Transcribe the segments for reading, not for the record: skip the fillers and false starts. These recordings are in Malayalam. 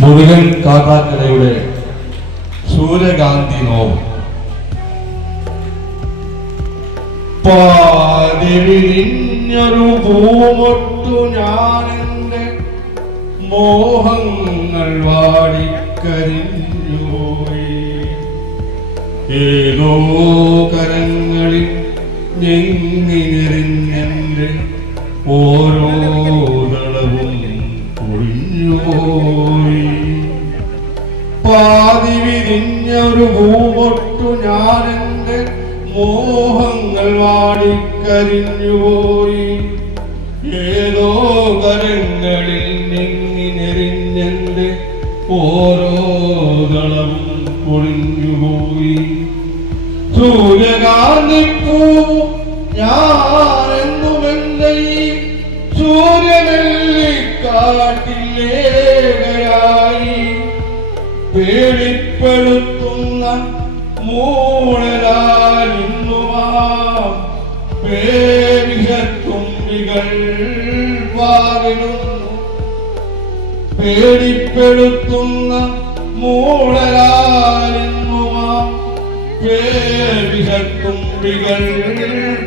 മുരുകൻ കാട്ടാക്കടയുടെ സൂര്യകാന്തി നോവ്. പാതിരിഞ്ഞൊരു പൂമൊട്ടു ഞാനെന്റെ മോഹങ്ങൾ വാടിക്കരിഞ്ഞുപോയി. ഏതോ കരങ്ങളിൽ ഞെങ്ങിനെറിഞ്ഞെന്റെ ഓരോ ദളവും പൊളിഞ്ഞുപോയി. പാതി വിരിഞ്ഞൊരു പൂമൊട്ടു ഞാനെന്റെ മോഹങ്ങൾ വാടിക്കരിഞ്ഞുപോയി. ഏതോ കരങ്ങളിൽ ഞെങ്ങിനെറിഞ്ഞെന്റെ ഓരോ ദളവും പൊളിഞ്ഞുപോയി. സൂര്യകാന്തിപ്പൂ ഞാനെന്നുമെന്റെ ഈ സൂര്യനെല്ലിക്കാട്ടിലേകയായി പേടിപ്പെടുത്തുന്ന മൂളലാലിന്നുമാ പേരിഷത്തുമ്പികൾ പാടുന്നു. പേടിപ്പെടുത്തുന്ന മൂളലാലിന്നുമാ പേരിഷത്തുമ്പികൾ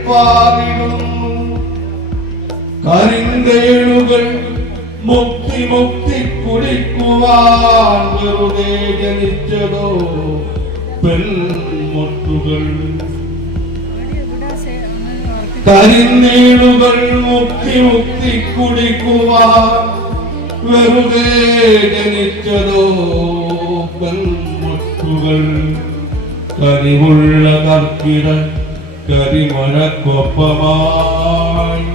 പാടുന്നു. കരിന്തേഴുകൾ മുക്തി മുക്തി കുടിക്കുവാൻ വെറുതെ ജനിച്ചതോ പെൺമുട്ടുകൾ. കരിന്തേഴുകൾ മുക്തി മുക്തി കുടിക്കുവാൻ വെറുതെ ജനിച്ചതോ പെൺമുട്ടുകൾ. കരിവുള്ള കർക്കിട കരിമഴക്കൊപ്പമായി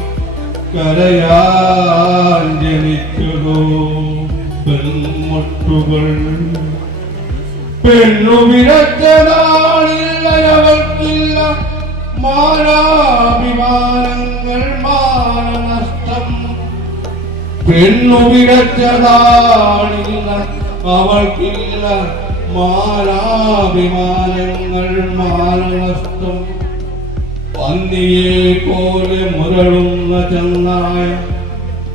കരയാൻ ജനിച്ചതോ പെൺമുട്ടുകൾ. പെണ്ണു വിരച്ച നാളില്ലയവർക്കില്ല മാനാഭിമാനങ്ങൾ മാനനഷ്ടം. പെണ്ണു വിരച്ച നാളില്ല അവൾക്കില്ല മാനാഭിമാനങ്ങൾ മാനനഷ്ടം. പന്നിയെ പോലെ മുരളുന്ന ചെന്നായ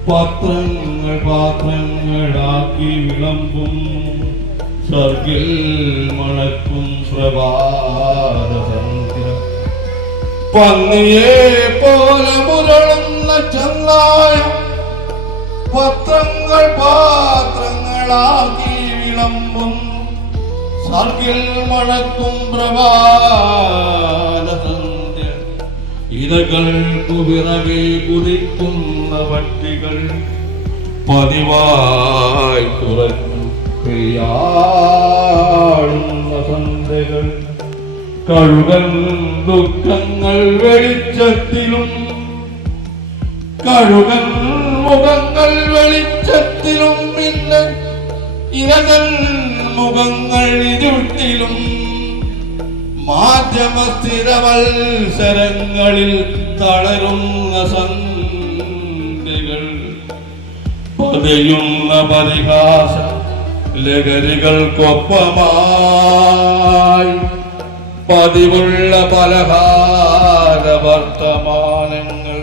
പത്രങ്ങൾ പാത്രങ്ങളാക്കി വിളമ്പും സ്വർഗിൽ മണക്കും പ്രഭാതസന്ധ്യ. പന്നിയെ പോലെ മുരളുന്ന ചെന്നായ പത്രങ്ങൾ പാത്രങ്ങളാക്കി വിളമ്പും സ്വർഗിൽ മണക്കും പ്രഭാതസന്ധ്യ. ഇരകൾക്കു വിറകെ കുതിക്കുന്ന പട്ടികൾ പതിവായി തുറന്നു പെയ്യാടുന്ന സന്ധ്യകൾ. കഴുകൻ ദുഃഖങ്ങൾ വെളിച്ചത്തിലും കഴുകൻ മുഖങ്ങൾ വെളിച്ചത്തിലും പിന്നെ ഇരകൻ മുഖങ്ങൾ ഇരുട്ടിലും. മാധ്യമസ്ഥിരവത്സരങ്ങളിൽ തളരുന്ന സന്ധ്യകൾ പതയുന്ന പരിഹാസ ലഹരികൾക്കൊപ്പമായി പതിവുള്ള പലഹാര വർത്തമാനങ്ങൾ.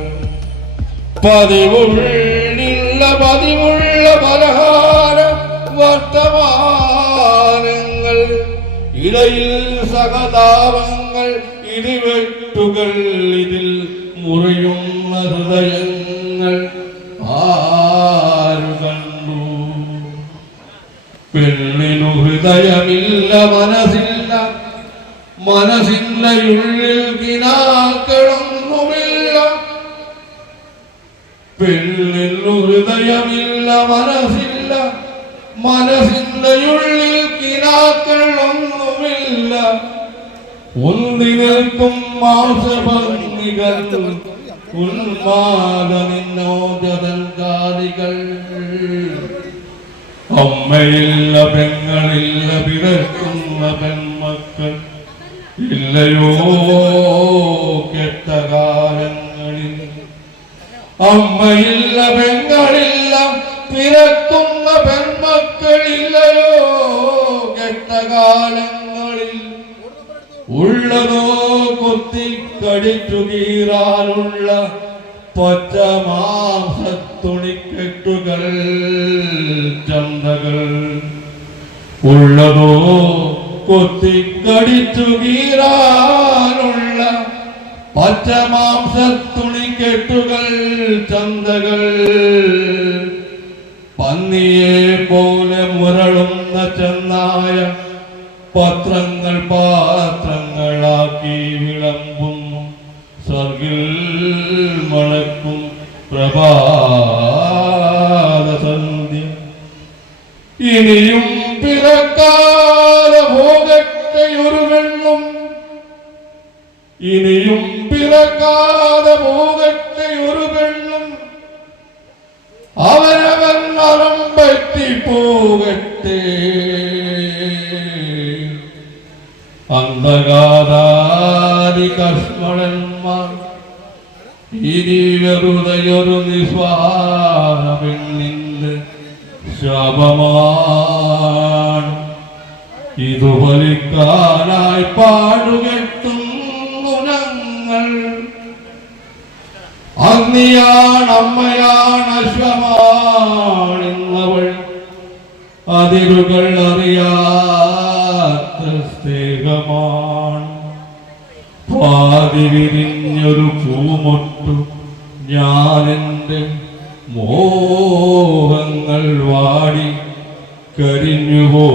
പതിവുള്ള പലഹാര വർത്തമാനങ്ങൾ. ഇടയിൽ സഹതാപങ്ങൾ ഇടിവെട്ടുകൾ. ഇതിൽ മുറിയുന്ന ഹൃദയങ്ങൾ ആരു കണ്ടു? പെണ്ണിനു ഹൃദയമില്ല മനസ്സില്ല മനസ്സിന്റെ ഉള്ളിൽ കിനാക്കളൊന്നുമില്ല. പെണ്ണിനു ഹൃദയമില്ല മനസ്സില്ല മനസ്സിന്റെ ഉള്ളിൽ കിനാക്കൾ ഒന്നുമില്ല. ഉന്തി നിൽക്കും മാംസഭംഗികൾ ഉന്മാദനിന്നോജതൻകാരികൾ. അമ്മയില്ല പെങ്ങളില്ല പിറക്കുന്ന പെൺമക്കൾ ഇല്ലയോ കെട്ടകാലങ്ങളിൽ. അമ്മയില്ല പെങ്ങളില്ല പിറക്കുന്ന പെൺമക്കളില്ലയോ കെട്ടകാലങ്ങളിൽ. ഉള്ളതോ കൊത്തിക്കടിച്ചു കീറാനുള്ള പച്ച മാംസത്തുണിക്കെട്ടുകൾ ചന്തകൾ ഉള്ളതോ കൊത്തിക്കടിച്ചു കീറാനുള്ള പച്ചമാംസത്തുണിക്കെട്ടുകൾ ചന്തകൾ പന്നിയെ പോലെ മുരളുന്ന ചെന്നായ പത്രങ്ങൾ പാത്രങ്ങളാക്കി വിളമ്പുന്നു സ്വർഗിൽ മണക്കും പ്രഭാത സന്ധ്യ ഇനിയും പിറക്കാതെ പോകട്ടെ ഒരു വെള്ളം ഇനിയും പിറക്കാതെ പോകട്ടെ ഒരു വെള്ളം അവരവൻ മരം പറ്റി പോകട്ടെ അന്ധകാരാദി കഷ്മളന്മാർ ഇനി വെറുതെയൊരു നിസ്വാര പെണ്ണിന്റെ ശാപമാണ് ഇതു ഫലിക്കാനായി പാടുകെട്ടുന്നു ഞങ്ങൾ അഗ്നിയാണ് അമ്മയാണ് അശ്വമാണെന്നവൾ അതിരുകൾ അറിയാത്ത സ്നേഹമാണ് പാതി വിരിഞ്ഞൊരു പൂമൊട്ടു ഞാനെന്റെ മോഹങ്ങൾ വാടി കരിഞ്ഞുപോ